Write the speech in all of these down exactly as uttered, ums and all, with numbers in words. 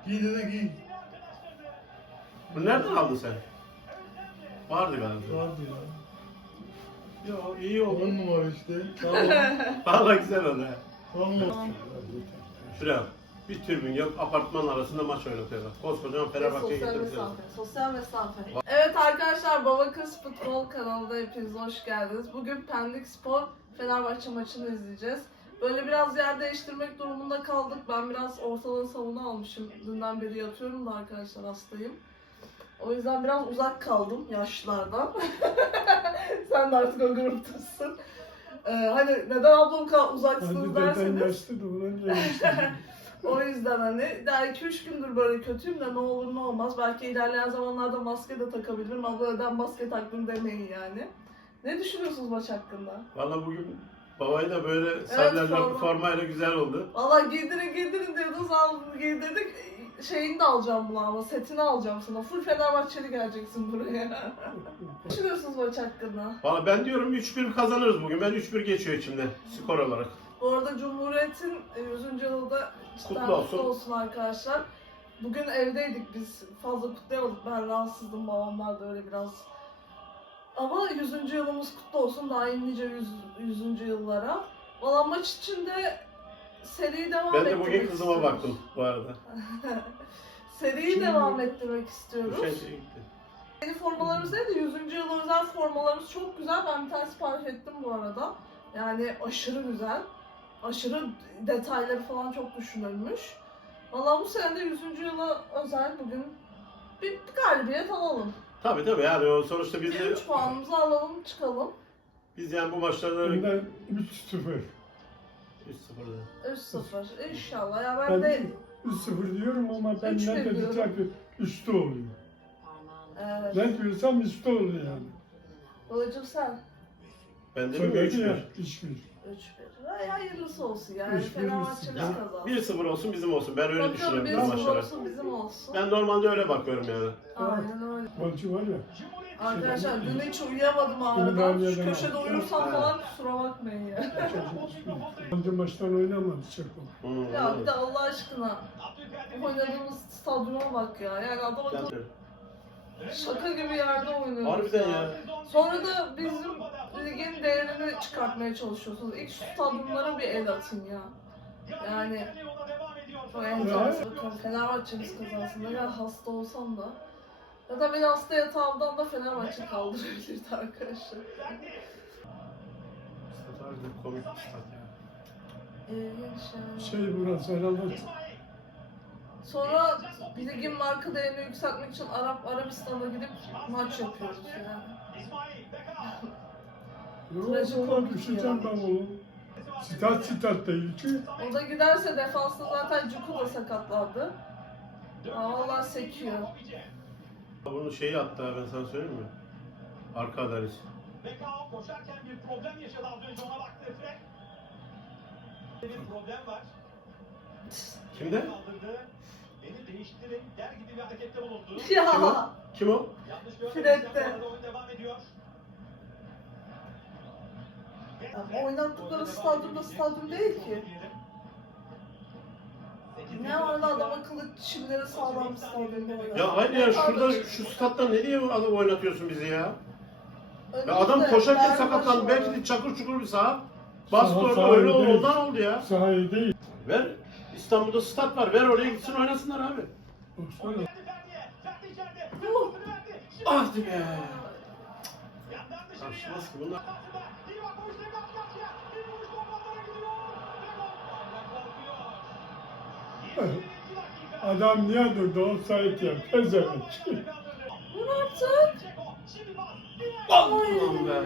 Giy dedi giy. Bu nereden aldın sen? Vardı galiba. Vardı ya. Yo iyi oldu. On numara işte. Tamam. Valla güzel oldu. Tamam. Şuraya bir tribün yok, apartman arasında maç oynatıyorlar. Koskocaman Fenerbahçe'ye Sosyal getirmişler. mesafe. Sosyal mesafe. Evet arkadaşlar, Baba Kız Futbol kanalına hepiniz hoş geldiniz. Bugün Pendik Spor Fenerbahçe maçını izleyeceğiz. Böyle biraz yer değiştirmek durumunda kaldık. Ben biraz ortalığı savuna almışım. Dünden beri yatıyorum da arkadaşlar, hastayım. O yüzden biraz uzak kaldım yaşlılardan. Sen de artık o gruptasın. Ee, hani neden ablam kadar uzaksınız derseniz. yaşlı da ona gelmiştim. O yüzden hani daha iki üç gündür böyle kötüyüm de ne olur ne olmaz. Belki ilerleyen zamanlarda maske de takabilirim. Abla neden maske taktım demeyin yani. Ne düşünüyorsunuz maç hakkında? Valla bugün babayı da böyle sarılarla forma. bir formayla güzel oldu. Valla giydirin giydirin diyordunuz, aldım giydirdik. Şeyini de alacağım bunu ama setini alacağım sana. Full Fenerbahçeli geleceksin buraya. Ne düşünüyorsunuz maç hakkında? Valla ben diyorum üç bir kazanırız bugün. Ben üç bir geçiyor içimde skor olarak. Bu arada Cumhuriyet'in yüzüncü yılı da cidden Kutlu olsun. kutlu olsun arkadaşlar. Bugün evdeydik biz. Fazla kutlayamadık. Ben rahatsızdım. Babam vardı öyle biraz. Ama yüzüncü yılımız kutlu olsun. Daha nice yüzüncü yıllara. Valla maç içinde seriyi devam Ben ettirmek de bugün kızıma istiyoruz. baktım bu arada. Seriyi Şimdi- devam ettirmek istiyoruz. Bu şey şey gitti. Yeni formalarımız neydi? yüzüncü yıl özel formalarımız çok güzel. Ben bir tane sipariş ettim bu arada. Yani aşırı güzel. Aşırı detayları falan çok düşünülmüş. Valla bu sene de yüzüncü yıla özel bugün bir, bir galibiyet alalım. Tabii tabii yani o sonuçta biz de, üç puanımızı alalım, çıkalım. biz yani bu maçlarda Bundan üç sıfır. üç sıfır üç sıfır inşallah. Ya ben, Ben de üç sıfır diyorum ama ben Üç ne veriyorum. dedikçe üstü oluyor. evet. Ne diyorsam üstü oluyor yani. Babacım sen Ben dedim ya Söyledi üç ya, bir. üç bir. üç bir. Ay hayırlısı olsun yani. Üç bir, Fenerbahçe'miz üç kazansın. bir sıfır olsun bizim olsun. Ben öyle Bakalım düşünüyorum bir bu sıfır maçlara. olsun bizim olsun. Ben normalde öyle bakıyorum yani. Aynen öyle. Golcü var ya. Arkadaşlar dün hiç uyuyamadım ağrıdan. Ümraniye'den Şu köşede aldım. uyursam Evet. falan kusura bakmayın ya. Önce maçtan oynamadı Çeko. Hmm, Ya bir de Allah aşkına oynadığımız stadyuma bak ya. Yani adam akıllı şaka gibi yerde oynuyoruz. Harbiden ya. Sonra da bizim ligin değerini çıkartmaya çalışıyorsunuz. İlk şu stadyumlara bir el atın ya. Yani çok enteresan. Bakın Fenerbahçe'miz kazansın. Ne kadar hasta olsam da. Ya da beni hasta yatağımdan da Fenerbahçe kaldırabilirdi arkadaşlar. Stat harbiden komik bir stat ya. İlginç yani. Şey burası herhalde Sonra ligin marka değerini yükseltmek için Arap Arabistan'a gidip maç yapıyoruz yani. yok oradan düşeceğim ben oğlum. Stat stat değil ki. O da giderse defansta zaten Cuku da sakatlandı. Aa, vallahi sekiyor. Bunun şeyi attı ha, ben sana söyleyeyim mi? Arka adayız. Bekao koşarken bir problem yaşadı, az önce ona baktı Efe. Bir problem var. Kimde? Kaldırdı. Beni değiştirin der gibi bir harekette bulundu. Kim o? Ya Kim o? Yanlış Fred'de. görmediysem bu arada oyun devam ediyor. oynattıkları stadyumda stadyum değil ki. Ne var lan, adam akıllı çimleri sağlam stadyumda oynar. Ya hayır ya şurada şu statta ne diye adam oynatıyorsun bizi ya? Önümüzde Ya adam koşarken Fenerbahçe sakatlandı. var. Belki de çakır çukur bir saha. Bastı Saha- orada saha öyle oldu, değil. ondan oldu ya. Sahayı değil. Ver. İstanbul'da stat var. Ver oraya gitsin oynasınlar abi. Baksana. Ferdi, Ferdi içeride. Uh! Ferdi. Ah be. Yandan dışarıya. Karşılamaz ki bunlar. Karşısında. İyi bak, koştu karşı karşıya. Bir vuruş toplarlara gidiyor. Ve gol. Bayrak kalkıyor. yirmi birinci dakika. Adam niye durdu? O sahip ya. Pezevenk. Vur artık. Ceko, şimdi pas. Allah'ım be.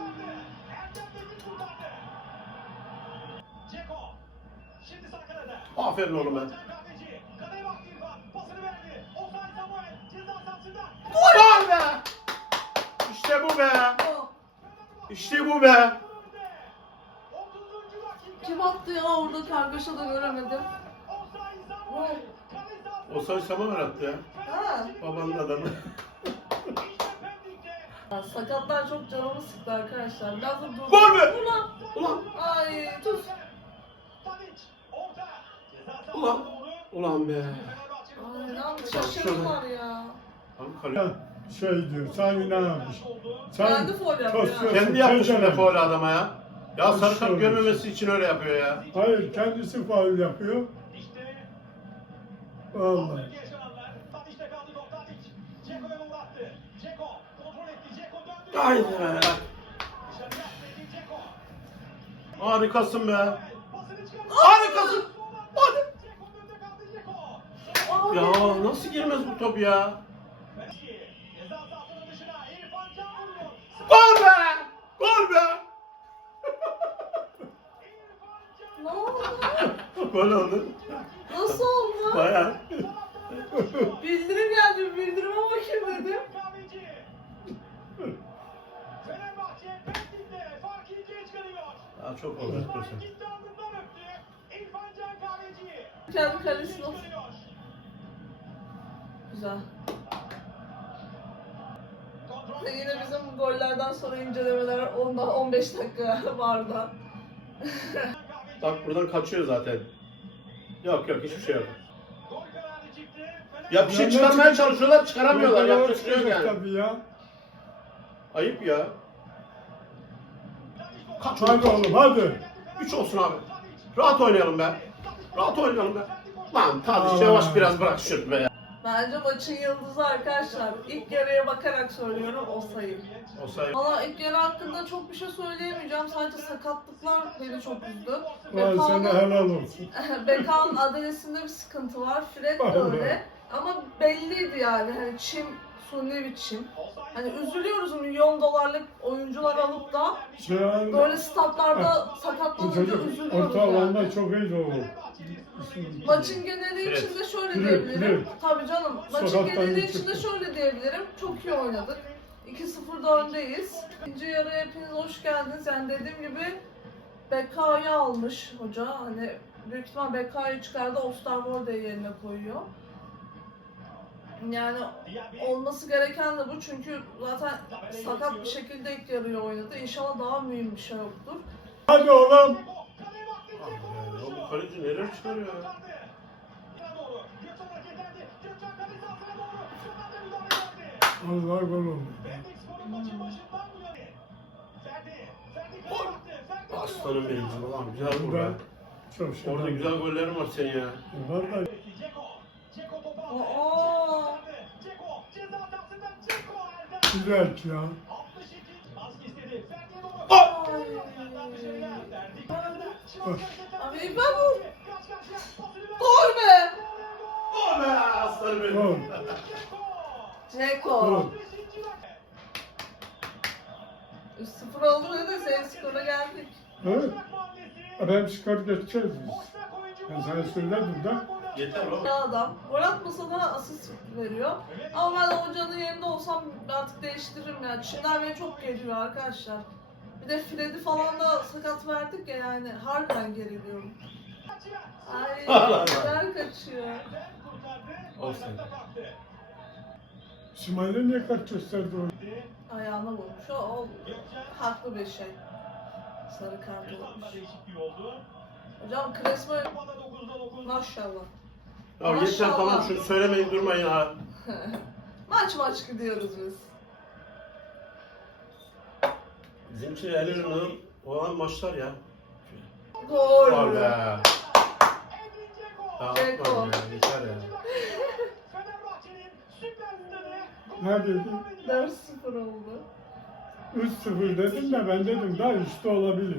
Ceko. Şimdi sağ kanada. Aferin oğlum ben. Kahveci. Kaleye baktı İrfan. Pasını verdi. Osay Samuel. Ceza sahasında. Gol be. İşte bu be. Oh, İşte bu be. otuzuncu dakika. kim attı ya orada, kargaşa da göremedim. Osay Samuel. Kale sahasında. O sayı Saman attı ya. Ha. Babanın adamı. İşte Pendik'te. Ya, sakatlar çok canımı sıktı arkadaşlar. Biraz da dur. Gol be! Ulan. Ulan. Ay tut. Tadic. Orta. Ceza Ulan. sahasına doğru. Ulan be. Fenerbahçe'nin İnan şaşırdılar ya. Abi kale- Ya, şey diyor, sen ne yapmış? Sen Kendi foul yapıyor kasıyorsun, ya. Kendi yapmış teyze bile mi? faul adama ya. Ya sarı kart Nasıl görmemesi için öyle yapıyor ya. Hayır, kendisi faul yapıyor. İşte Vallahi. yaşananlar. Tadic'te kaldı top. Tadic. Ceko'ya uğrattı. Ceko kontrol etti. Ceko döndü. Haydi be. Dışarıya Edin Ceko. Harikasın be. Pasını çıkardı. Harikasın. Hadi. Ceko önünde kaldı Ceko. Abi. Ya nasıl girmez bu top ya? Messi. Ceza sahasının dışına. İrfan Can vuruyor. Gol be! Gol be! İrfan Can. Ne oldu? Gol oldu. Nasıl oldu? Baya. Bildirim geldi, bildirime bakayım dedim. Kahveci. Fenerbahçe Pendik'te farkı ikiye çıkarıyor. Ya çok oldu. İsmail gitti ardından öptü. İrfan Can Kahveci. Kendi kalesine Çıkarıyor. Güzel. Kontrol. Yine bizim gollerden sonra incelemeler ondan on beş dakika vardı. Bak buradan kaçıyor zaten. Yok yok hiçbir şey yok. Gol kararı çıktı. Ya bir şey Ya ne çıkarmaya çıkacak? çalışıyorlar çıkaramıyorlar. Yok, Yapacak bir şey yok çıkacak yani. tabii ya. Ayıp ya. Kaç Hadi oldu? oğlum, hadi. üç olsun abi. Rahat oynayalım be. Rahat oynayalım be. Lan Tadiç yavaş biraz bırak şut be ya. Bence maçın yıldızı arkadaşlar. İlk yarıya bakarak söylüyorum o sayı. O sayı. Valla ilk yarı hakkında çok bir şey söyleyemeyeceğim. Sadece sakatlıklar beni çok üzdü. Vay sana Bekan'ın helal olsun. Bekan'ın adalesinde bir sıkıntı var. Fred de öyle. Ama belliydi yani. Hani çim, suni bir çim. Hani üzülüyoruz milyon dolarlık oyuncular alıp da Şu an böyle statlarda bu sakatlanınca çocuk üzülüyoruz orta alanda yani. çok iyi o. Maçın geneli Evet. içinde şöyle Evet, diyebilirim. evet. Tabii canım. Maçın Sokaktan geneli çıktı. içinde şöyle diyebilirim. Çok iyi oynadık. iki sıfırda öndeyiz. İkinci yarıya hepiniz hoş geldiniz. Yani dediğim gibi B K'yı almış hoca. Hani büyük ihtimal B K'yı çıkardı. Osterwolde'yi yerine koyuyor. Yani olması gereken de bu çünkü zaten sakat bir şekilde ilk yarıyı oynadı. İnşallah daha mühim bir şey yoktur. Hadi oğlum. Ah be, o bu kaleci neler çıkarıyor ya. Allah gol oldu. Aslanım benim. Ulan güzel vur be. Ben çok şey. Orada güzel gollerin var senin ya. Var da Aa! güzel ya. Abi ben vur. Gol be! Gol be aslanım Gol. benim. Ceko. Gol. üç sıfır oldu dedi. Senin skora geldik. Evet. Ben skor geçeceğiz biz. Ben sana söyledim de. Yeter oğlum. Ya adam gol atmasa da asist veriyor. Ama ben hocanın yerinde olsam artık değiştiririm yani. Çinler beni çok geliyor arkadaşlar. Bir de Fred'i falan da sakat verdik ya yani harbiden geriliyorum. Ay güzel kaçıyor. Olsun. İsmail'e niye kart gösterdi onu? Ayağına vurmuş. O, o haklı bir şey. Sarı kart olmuş. Hocam Crespo maşallah. Ya yeter Maşallah. tamam şunu söylemeyin durmayın ha. Maç maç gidiyoruz biz. Bizim için el önünden olan maçlar ya. Gol. Gol be. Tamam Ceko. ya yeter ya. Ne dedi? dört sıfır oldu. üç sıfır dedim de ben dedim daha üstte olabilir.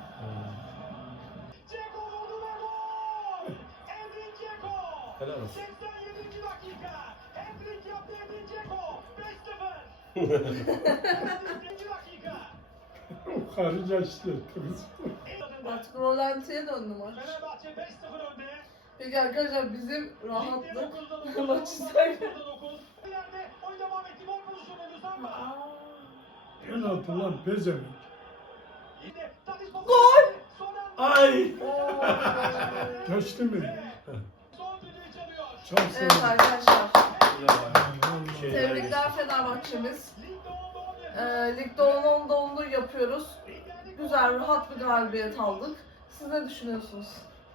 Helal olsun. seksen yedinci dakika. Hat-trick yaptı Edin Dzeko. beş sıfır. sekseninci dakika. O karıca işte. Artık rolantiye döndü maç. Fenerbahçe beş sıfır önde. Peki arkadaşlar bizim Ligde rahatlık dokuzda dokuz, maç izlerken. dokuzda dokuz. İleride oyun devam etti. Gol pozisyonu Luzamba. Aa, Penaltı lan pezevenk. Yine Tadic topu- Gol! Son anda- Ay. oo. Geçti mi? Son düdüğü çalıyor. Çok Evet sağ ol. arkadaşlar. Ya, şeyler Tebrikler Fenerbahçemiz. Ligde onda on Ee, yapıyor. ligde on onda onlu yapıyoruz. Güzel, rahat bir galibiyet aldık. Siz ne düşünüyorsunuz?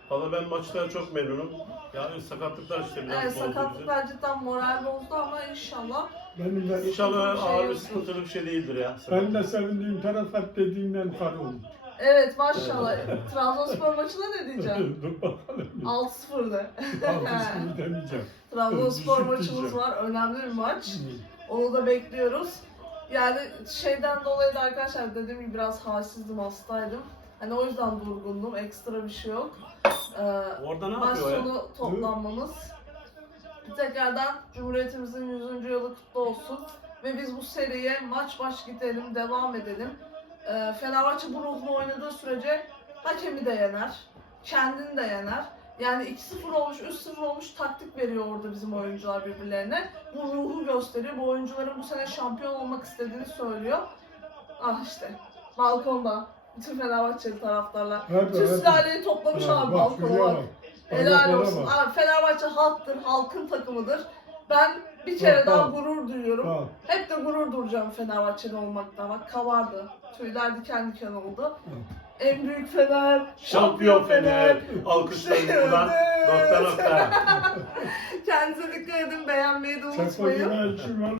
Valla ben maçtan çok memnunum. Yani sakatlıklar işte biraz Evet, bozdu bizi. sakatlıklar cidden moral bozdu ama inşallah. Benim de, İnşallah Sıkıntılı bir şey ağır bir yoktur. sıkıntılı bir şey değildir ya. ben de sevindiğim taraf hep dediğinden kar oldu. Evet maşallah. Trabzonspor maçına ne diyeceğim? Dur bakalım. altı sıfır'da. Altısını demeyeceğim. Trabzonspor Düşük maçımız diyeceğim. var. Önemli bir maç. Onu da bekliyoruz. Yani şeyden dolayı da arkadaşlar dediğim gibi biraz halsizdim, hastaydım. Hani o yüzden durgundum. Ekstra bir şey yok. Ee, Orada ne maç yapıyor ya? sonu toplanmamız. Tekrardan Cumhuriyetimizin yüzüncü yılı kutlu olsun. Ve biz bu seriye maç baş gidelim, devam edelim. Ee, Fenerbahçe bu ruhla oynadığı sürece hakemi de yener, kendini de yener. Yani iki sıfır olmuş, üç sıfır olmuş taktik veriyor orada bizim oyuncular birbirlerine. Bu ruhu gösteriyor. Bu oyuncuların bu sene şampiyon olmak istediğini söylüyor. Ah işte, balkonda bütün Fenerbahçeli taraftarlar. Hadi, Tüm hadi. sülaleyi toplamış Ha, abi bak, balkona şuraya bak. bak. Helal Ayaklara olsun. bak. Abi Fenerbahçe halktır, halkın takımıdır. Ben bir kere Bak, daha bak. gurur duyuyorum. Bak. Hep de gurur duyacağım Fenerbahçeli olmaktan. Bak kabardı. Tüyler diken diken oldu. En büyük Fener, Şampiyon Fener. Alkışlayın buradan. Nokta nokta. Kendinize dikkat edin, beğenmeyi de Sen unutmayın. kocaman işin var.